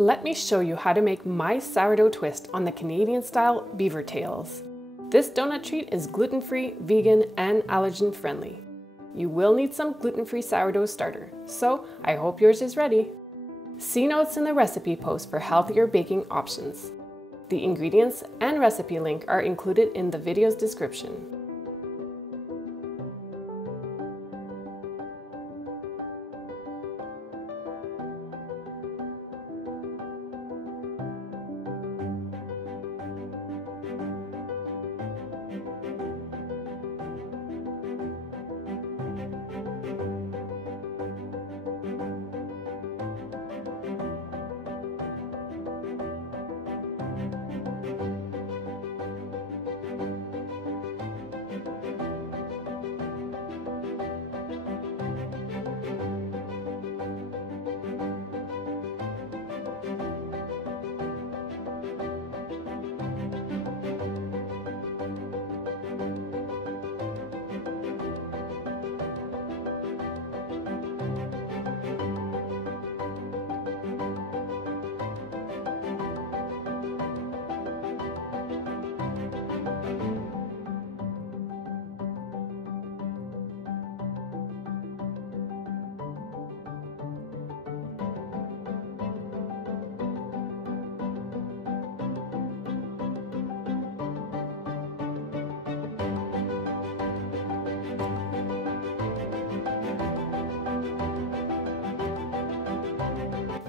Let me show you how to make my sourdough twist on the Canadian-style Beavertails. This donut treat is gluten-free, vegan, and allergen-friendly. You will need some gluten-free sourdough starter, so I hope yours is ready. See notes in the recipe post for healthier baking options. The ingredients and recipe link are included in the video's description.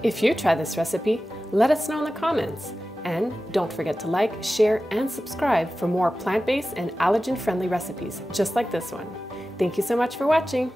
If you try this recipe, let us know in the comments. And don't forget to like, share, and subscribe for more plant-based and allergen-friendly recipes just like this one. Thank you so much for watching.